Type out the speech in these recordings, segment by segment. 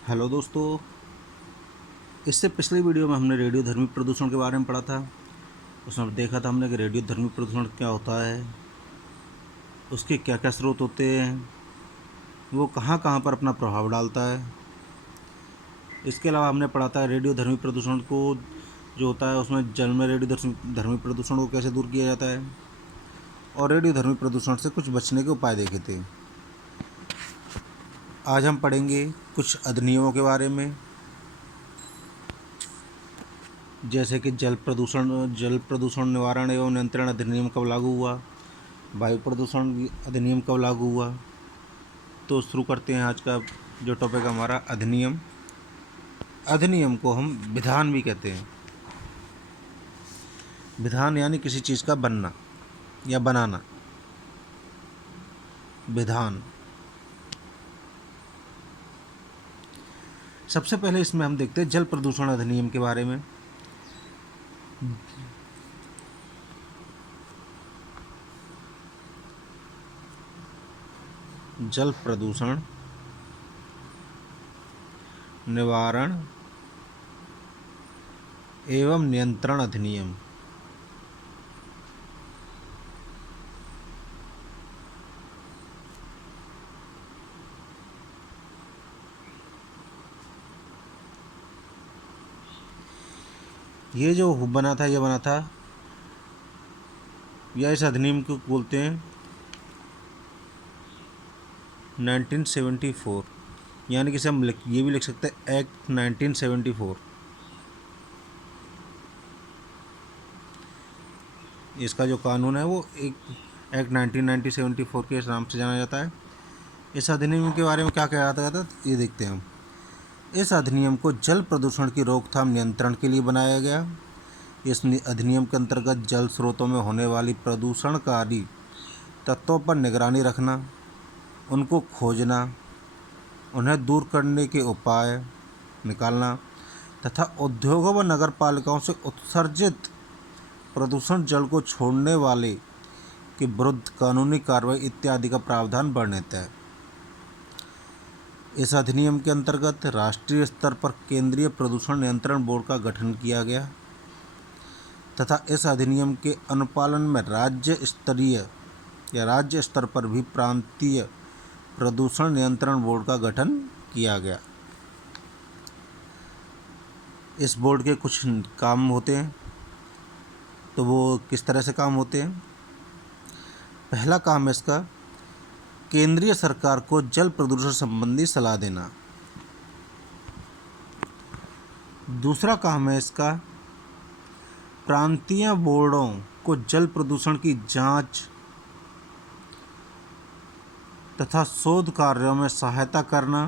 Hello दोस्तों। इससे पिछली वीडियो में हमने रेडियोधर्मी प्रदूषण के बारे में पढ़ा था। उसमें देखा था हमने कि रेडियोधर्मी प्रदूषण क्या होता है, उसके क्या क्या स्रोत होते हैं, वो कहाँ कहाँ पर अपना प्रभाव डालता है। इसके अलावा हमने पढ़ा था रेडियोधर्मी प्रदूषण को जो होता है उसमें जल में रेडियोधर्मी प्रदूषण को कैसे दूर किया जाता है, और रेडियोधर्मी प्रदूषण से कुछ बचने के उपाय देखे थे। आज हम पढ़ेंगे कुछ अधिनियमों के बारे में, जैसे कि जल प्रदूषण निवारण एवं नियंत्रण अधिनियम कब लागू हुआ, वायु प्रदूषण अधिनियम कब लागू हुआ। तो शुरू करते हैं आज का जो टॉपिक हमारा अधिनियम। अधिनियम को हम विधान भी कहते हैं। विधान यानी किसी चीज़ का बनना या बनाना। विधान सबसे पहले इसमें हम देखते हैं जल प्रदूषण अधिनियम के बारे में। जल प्रदूषण निवारण एवं नियंत्रण अधिनियम। ये जो बना था, या इस अधिनियम को बोलते हैं 1974, यानी कि इसे हम ये भी लिख सकते हैं एक्ट 1974। इसका जो कानून है वो एक एक्ट 1974 के नाम से जाना जाता है। इस अधिनियम के बारे में क्या कहा जाता है ये देखते हैं हम। इस अधिनियम को जल प्रदूषण की रोकथाम नियंत्रण के लिए बनाया गया। इस अधिनियम के अंतर्गत जल स्रोतों में होने वाली प्रदूषणकारी तत्वों पर निगरानी रखना, उनको खोजना, उन्हें दूर करने के उपाय निकालना तथा उद्योगों व नगर पालिकाओं से उत्सर्जित प्रदूषण जल को छोड़ने वाले के विरुद्ध कानूनी कार्रवाई इत्यादि का प्रावधान वर्णित है। इस अधिनियम के अंतर्गत राष्ट्रीय स्तर पर केंद्रीय प्रदूषण नियंत्रण बोर्ड का गठन किया गया तथा इस अधिनियम के अनुपालन में राज्य स्तर पर भी प्रांतीय प्रदूषण नियंत्रण बोर्ड का गठन किया गया। इस बोर्ड के कुछ काम होते हैं, तो वो किस तरह से काम होते हैं। पहला काम है इसका केंद्रीय सरकार को जल प्रदूषण संबंधी सलाह देना। दूसरा काम है इसका प्रांतीय बोर्डों को जल प्रदूषण की जांच तथा शोध कार्यों में सहायता करना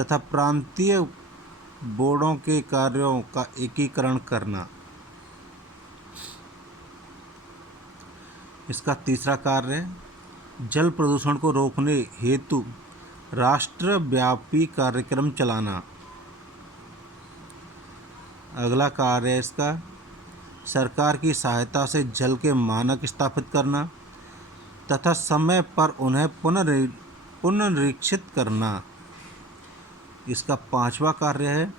तथा प्रांतीय बोर्डों के कार्यों का एकीकरण करना। इसका तीसरा कार्य है जल प्रदूषण को रोकने हेतु राष्ट्रव्यापी कार्यक्रम चलाना। अगला कार्य है इसका सरकार की सहायता से जल के मानक स्थापित करना तथा समय पर उन्हें पुनरीक्षित करना। इसका पांचवा कार्य है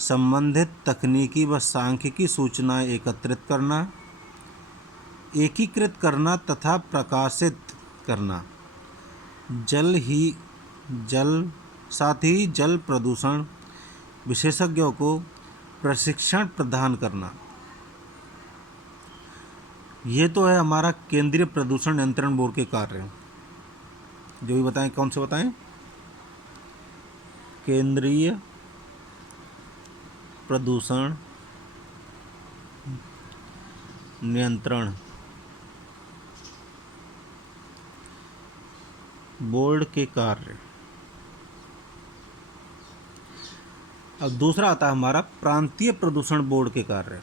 संबंधित तकनीकी व सांख्यिकी सूचनाएं एकत्रित करना, एकीकृत करना तथा प्रकाशित करना। साथ ही जल प्रदूषण विशेषज्ञों को प्रशिक्षण प्रदान करना। ये तो है हमारा केंद्रीय प्रदूषण नियंत्रण बोर्ड के कार्य। जो भी बताएं, कौन से बताएं। केंद्रीय प्रदूषण नियंत्रण बोर्ड के कार्य। अब दूसरा आता है हमारा प्रांतीय प्रदूषण बोर्ड के कार्य।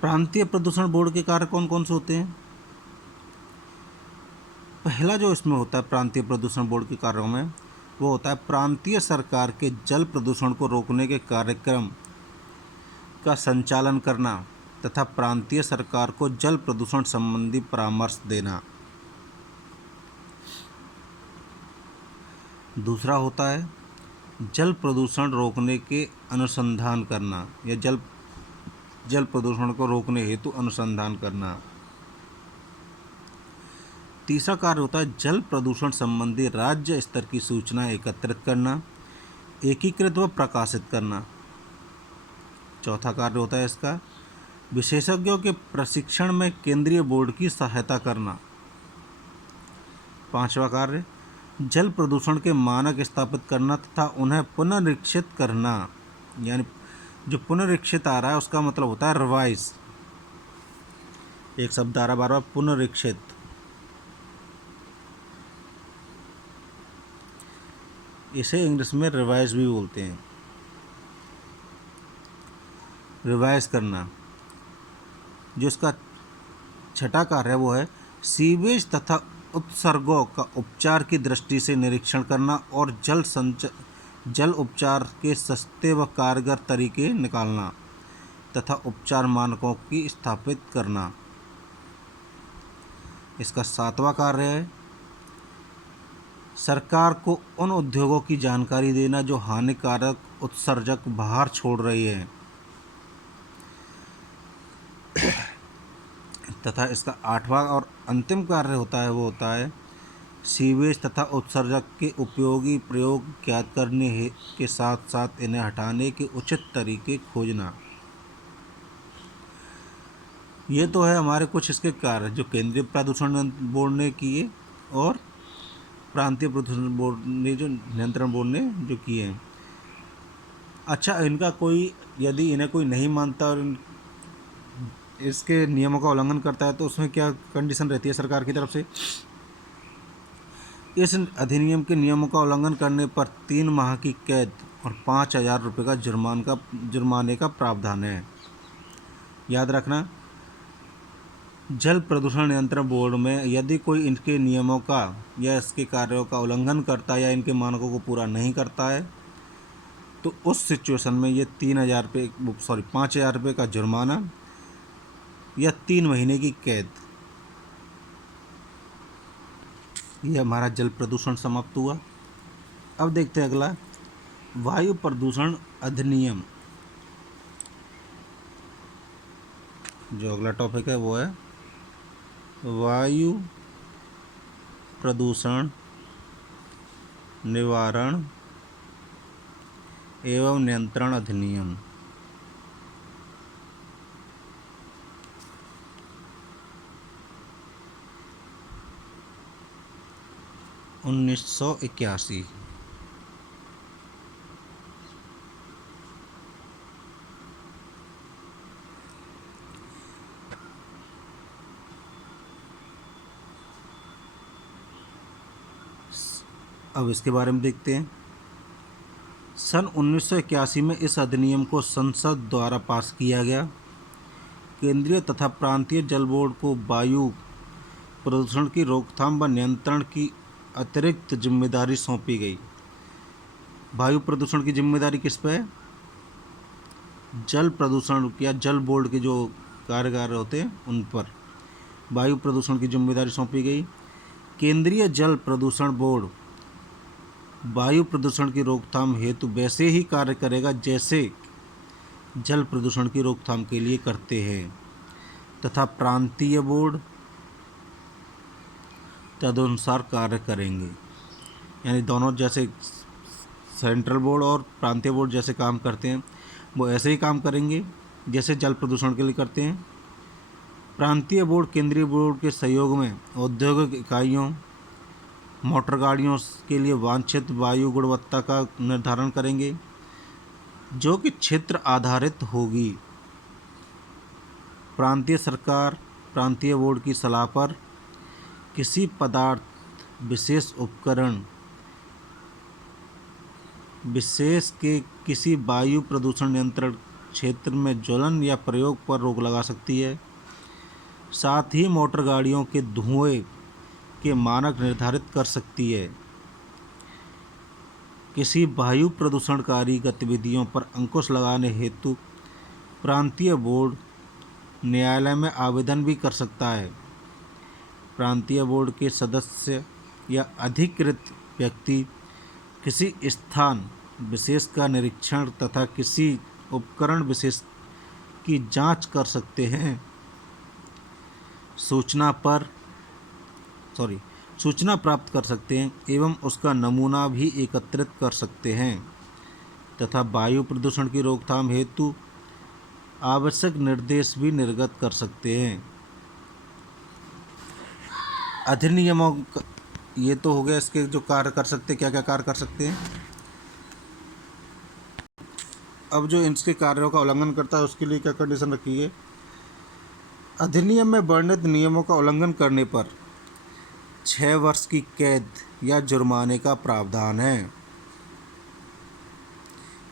प्रांतीय प्रदूषण बोर्ड के कार्य कौन कौन से होते हैं। पहला जो इसमें होता है प्रांतीय प्रदूषण बोर्ड के कार्यों में, वो होता है प्रांतीय सरकार के जल प्रदूषण को रोकने के कार्यक्रम का संचालन करना तथा प्रांतीय सरकार को जल प्रदूषण संबंधी परामर्श देना। दूसरा होता है जल प्रदूषण रोकने के अनुसंधान करना या जल प्रदूषण को रोकने हेतु अनुसंधान करना। तीसरा कार्य होता है जल प्रदूषण संबंधी राज्य स्तर की सूचना एकत्रित करना, एकीकृत व प्रकाशित करना। चौथा कार्य होता है इसका विशेषज्ञों के प्रशिक्षण में केंद्रीय बोर्ड की सहायता करना। पांचवा कार्य जल प्रदूषण के मानक स्थापित करना तथा उन्हें पुनरीक्षित करना। यानी जो पुनरीक्षित आ रहा है उसका मतलब होता है रिवाइज। एक शब्द आ रहा बार बार, पुनरीक्षित। इसे इंग्लिश में रिवाइज भी बोलते हैं, रिवाइज करना। जो इसका छठा कार्य है वो है सीवेज तथा उत्सर्गों का उपचार की दृष्टि से निरीक्षण करना और जल उपचार के सस्ते व कारगर तरीके निकालना तथा उपचार मानकों की स्थापित करना। इसका सातवां कार्य है सरकार को उन उद्योगों की जानकारी देना जो हानिकारक उत्सर्जक बाहर छोड़ रही है तथा इसका आठवां और अंतिम कार्य होता है वो होता है सीवेज तथा उत्सर्जक के उपयोगी प्रयोग ज्ञात करने के साथ साथ इन्हें हटाने के उचित तरीके खोजना। ये तो है हमारे कुछ इसके कार्य जो केंद्रीय प्रदूषण बोर्ड ने किए और प्रांतीय प्रदूषण बोर्ड ने जो नियंत्रण बोर्ड ने जो किए हैं। अच्छा, इनका कोई यदि इन्हें कोई नहीं मानता और इसके नियमों का उल्लंघन करता है तो उसमें क्या कंडीशन रहती है सरकार की तरफ से? इस अधिनियम के नियमों का उल्लंघन करने पर 3 माह की कैद और 5,000 रुपये का जुर्माने का प्रावधान है। याद रखना, जल प्रदूषण नियंत्रण बोर्ड में यदि कोई इनके नियमों का या इसके कार्यों का उल्लंघन करता है या इनके मानकों को पूरा नहीं करता है तो उस सिचुएशन में ये 5,000 रुपये का जुर्माना या 3 महीने की कैद। यह हमारा जल प्रदूषण समाप्त हुआ। अब देखते हैं अगला वायु प्रदूषण अधिनियम। जो अगला टॉपिक है वो है वायु प्रदूषण निवारण एवं नियंत्रण अधिनियम। (1981) अब इसके बारे में देखते हैं। सन 1981 में इस अधिनियम को संसद द्वारा पास किया गया। केंद्रीय तथा प्रांतीय जल बोर्ड को वायु प्रदूषण की रोकथाम व नियंत्रण की अतिरिक्त जिम्मेदारी सौंपी गई। वायु प्रदूषण की जिम्मेदारी किस पे है? जल प्रदूषण या जल बोर्ड के जो कार्यकार होते हैं उन पर वायु प्रदूषण की जिम्मेदारी सौंपी गई। केंद्रीय जल प्रदूषण बोर्ड वायु प्रदूषण की रोकथाम हेतु वैसे ही कार्य करेगा जैसे जल प्रदूषण की रोकथाम के लिए करते हैं तथा प्रांतीय बोर्ड तदनुसार कार्य करेंगे। यानी दोनों जैसे सेंट्रल बोर्ड और प्रांतीय बोर्ड जैसे काम करते हैं वो ऐसे ही काम करेंगे जैसे जल प्रदूषण के लिए करते हैं। प्रांतीय बोर्ड केंद्रीय बोर्ड के सहयोग में औद्योगिक इकाइयों मोटर गाड़ियों के लिए वांछित वायु गुणवत्ता का निर्धारण करेंगे जो कि क्षेत्र आधारित होगी। प्रांतीय सरकार प्रांतीय बोर्ड की सलाह पर किसी पदार्थ विशेष उपकरण विशेष के किसी वायु प्रदूषण नियंत्रण क्षेत्र में ज्वलन या प्रयोग पर रोक लगा सकती है। साथ ही मोटर गाड़ियों के धुएं के मानक निर्धारित कर सकती है। किसी वायु प्रदूषणकारी गतिविधियों पर अंकुश लगाने हेतु प्रांतीय बोर्ड न्यायालय में आवेदन भी कर सकता है। प्रांतीय बोर्ड के सदस्य या अधिकृत व्यक्ति किसी स्थान विशेष का निरीक्षण तथा किसी उपकरण विशेष की जांच कर सकते हैं। सूचना प्राप्त कर सकते हैं एवं उसका नमूना भी एकत्रित कर सकते हैं तथा वायु प्रदूषण की रोकथाम हेतु आवश्यक निर्देश भी निर्गत कर सकते हैं। अधिनियमों ये तो हो गया इसके जो कार्य कर सकते, क्या क्या कार्य कर सकते हैं। अब जो इनके कार्यों का उल्लंघन करता है उसके लिए क्या कंडीशन रखी है। अधिनियम में वर्णित नियमों का उल्लंघन करने पर 6 वर्ष की कैद या जुर्माने का प्रावधान है।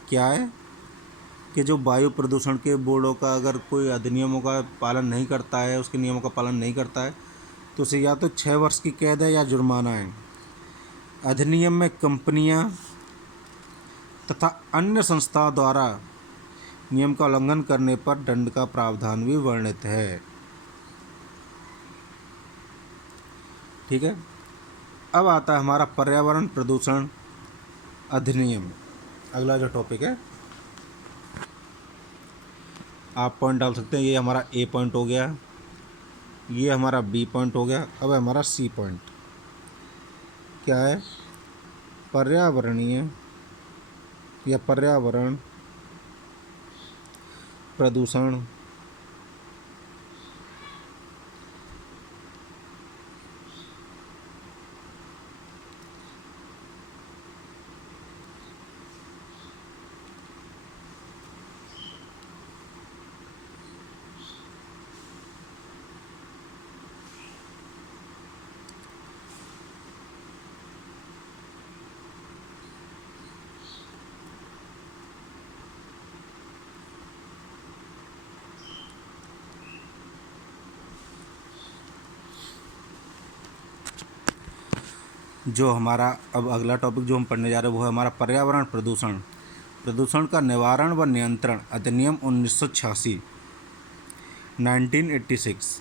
क्या है कि जो वायु प्रदूषण के बोर्डों का अगर कोई अधिनियमों का पालन नहीं करता है, उसके नियमों का पालन नहीं करता है, तो उसे या तो 6 वर्ष की कैद है या जुर्माना है। अधिनियम में कंपनियां तथा अन्य संस्थाओं द्वारा नियम का उल्लंघन करने पर दंड का प्रावधान भी वर्णित है। ठीक है। अब आता है हमारा पर्यावरण प्रदूषण अधिनियम, अगला जो टॉपिक है। आप पॉइंट डाल सकते हैं। ये हमारा ए पॉइंट हो गया, ये हमारा बी पॉइंट हो गया। अब हमारा सी पॉइंट क्या है। पर्यावरणीय या पर्यावरण प्रदूषण जो हमारा अब अगला टॉपिक जो हम पढ़ने जा रहे हैं वो है हमारा पर्यावरण प्रदूषण प्रदूषण का निवारण व नियंत्रण अधिनियम 1986 1986।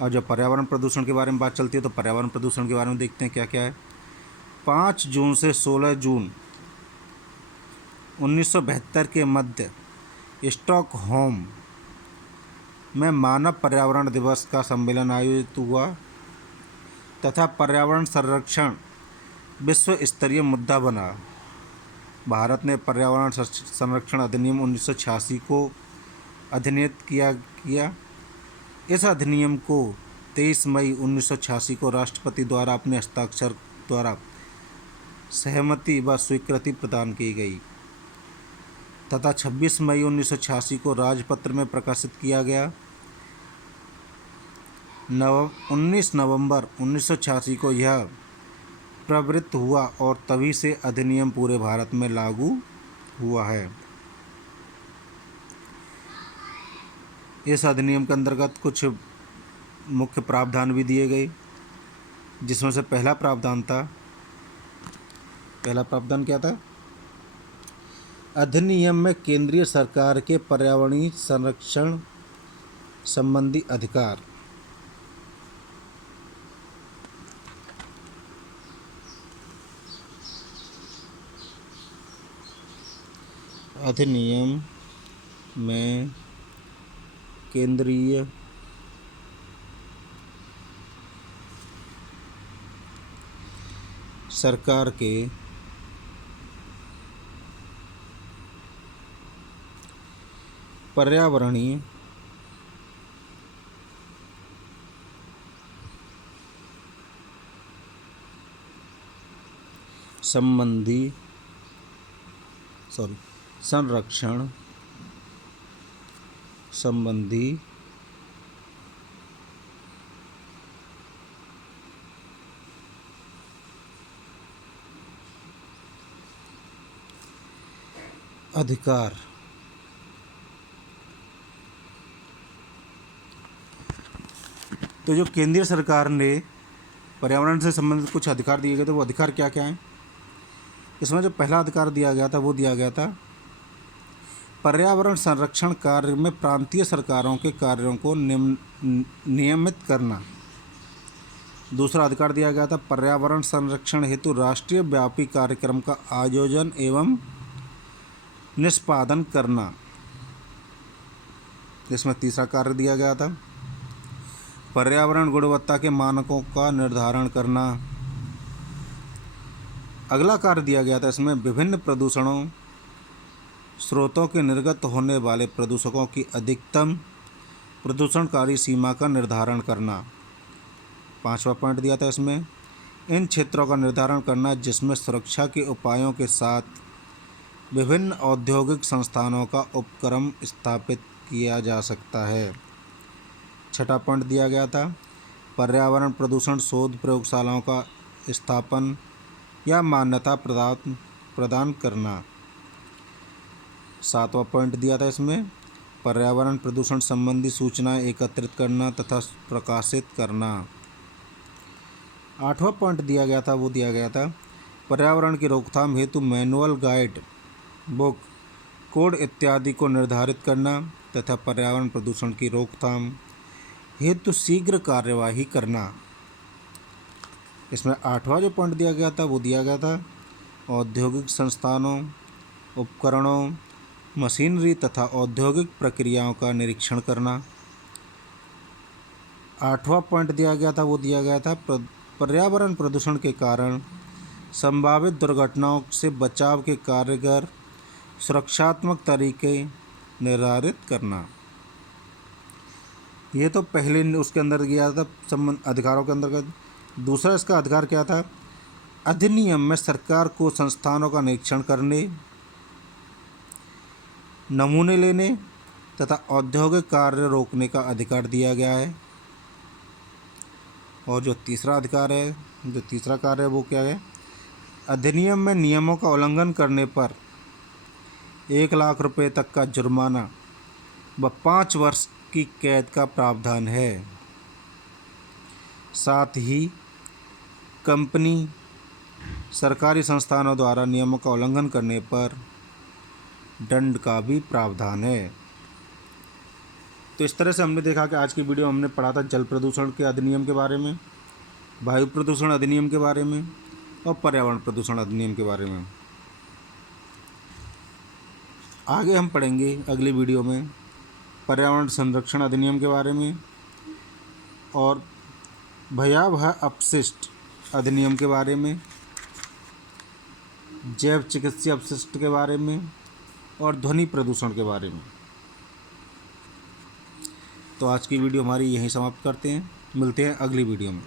और जब पर्यावरण प्रदूषण के बारे में बात चलती है तो पर्यावरण प्रदूषण के बारे में देखते हैं क्या क्या है। 5 जून से 16 जून 1972 के मध्य स्टॉकहोम में मानव पर्यावरण दिवस का सम्मेलन आयोजित हुआ तथा पर्यावरण संरक्षण विश्व स्तरीय मुद्दा बना। भारत ने पर्यावरण संरक्षण अधिनियम 1986 को अधिनियत किया। इस अधिनियम को 23 मई 1986 को राष्ट्रपति द्वारा अपने हस्ताक्षर द्वारा सहमति व स्वीकृति प्रदान की गई तथा 26 मई 1986 को राजपत्र में प्रकाशित किया गया। 19 नवंबर 1986 को यह प्रवृत्त हुआ और तभी से अधिनियम पूरे भारत में लागू हुआ है। इस अधिनियम के अंतर्गत कुछ मुख्य प्रावधान भी दिए गए, जिसमें से पहला प्रावधान क्या था। अधिनियम में केंद्रीय सरकार के पर्यावरणीय संरक्षण संबंधी अधिकार। अधिनियम में केंद्रीय सरकार के पर्यावरणीय संरक्षण संबंधी अधिकार तो जो केंद्रीय सरकार ने पर्यावरण से संबंधित कुछ अधिकार दिए गए थे, वो अधिकार क्या क्या हैं? इसमें जो पहला अधिकार दिया गया था वो दिया गया था पर्यावरण संरक्षण कार्य में प्रांतीय सरकारों के कार्यों को नियमित करना। दूसरा अधिकार दिया गया था पर्यावरण संरक्षण हेतु राष्ट्रीय व्यापी कार्यक्रम का आयोजन एवं निष्पादन करना। इसमें तीसरा कार्य दिया गया था पर्यावरण गुणवत्ता के मानकों का निर्धारण करना। अगला कार्य दिया गया था इसमें विभिन्न प्रदूषणों स्रोतों के निर्गत होने वाले प्रदूषकों की अधिकतम प्रदूषणकारी सीमा का निर्धारण करना। पांचवा पॉइंट दिया था इसमें इन क्षेत्रों का निर्धारण करना जिसमें सुरक्षा के उपायों के साथ विभिन्न औद्योगिक संस्थानों का उपक्रम स्थापित किया जा सकता है। छठा पॉइंट दिया गया था पर्यावरण प्रदूषण शोध प्रयोगशालाओं का स्थापन या मान्यता प्रदान करना। सातवां पॉइंट दिया था इसमें पर्यावरण प्रदूषण संबंधी सूचनाएं एकत्रित करना तथा प्रकाशित करना। आठवां पॉइंट दिया गया था वो दिया गया था पर्यावरण की रोकथाम हेतु मैनुअल, गाइड बुक, कोड इत्यादि को निर्धारित करना तथा पर्यावरण प्रदूषण की रोकथाम हेतु शीघ्र कार्यवाही करना। इसमें आठवां जो पॉइंट दिया गया था वो दिया गया था औद्योगिक संस्थानों, उपकरणों, मशीनरी तथा औद्योगिक प्रक्रियाओं का निरीक्षण करना। आठवां पॉइंट दिया गया था वो दिया गया था पर्यावरण प्रदूषण के कारण संभावित दुर्घटनाओं से बचाव के कारगर सुरक्षात्मक तरीके निर्धारित करना। ये तो पहले उसके अंदर गया था संबंध अधिकारों के अंतर्गत। दूसरा इसका अधिकार क्या था? अधिनियम में सरकार को संस्थानों का निरीक्षण करने, नमूने लेने तथा औद्योगिक कार्य रोकने का अधिकार दिया गया है। और जो तीसरा अधिकार है, जो तीसरा कार्य है वो क्या है? अधिनियम में नियमों का उल्लंघन करने पर 1 लाख रुपए तक का जुर्माना व 5 वर्ष की कैद का प्रावधान है। साथ ही कंपनी, सरकारी संस्थानों द्वारा नियमों का उल्लंघन करने पर दंड का भी प्रावधान है। तो इस तरह से हमने देखा कि आज की वीडियो हमने पढ़ा था जल प्रदूषण के अधिनियम के बारे में, वायु प्रदूषण अधिनियम के बारे में और पर्यावरण प्रदूषण अधिनियम के बारे में। आगे हम पढ़ेंगे अगली वीडियो में पर्यावरण संरक्षण अधिनियम के बारे में और भयावह अपशिष्ट अधिनियम के बारे में, जैव चिकित्सीय अपशिष्ट के बारे में और ध्वनि प्रदूषण के बारे में। तो आज की वीडियो हमारी यहीं समाप्त करते हैं। मिलते हैं अगली वीडियो में।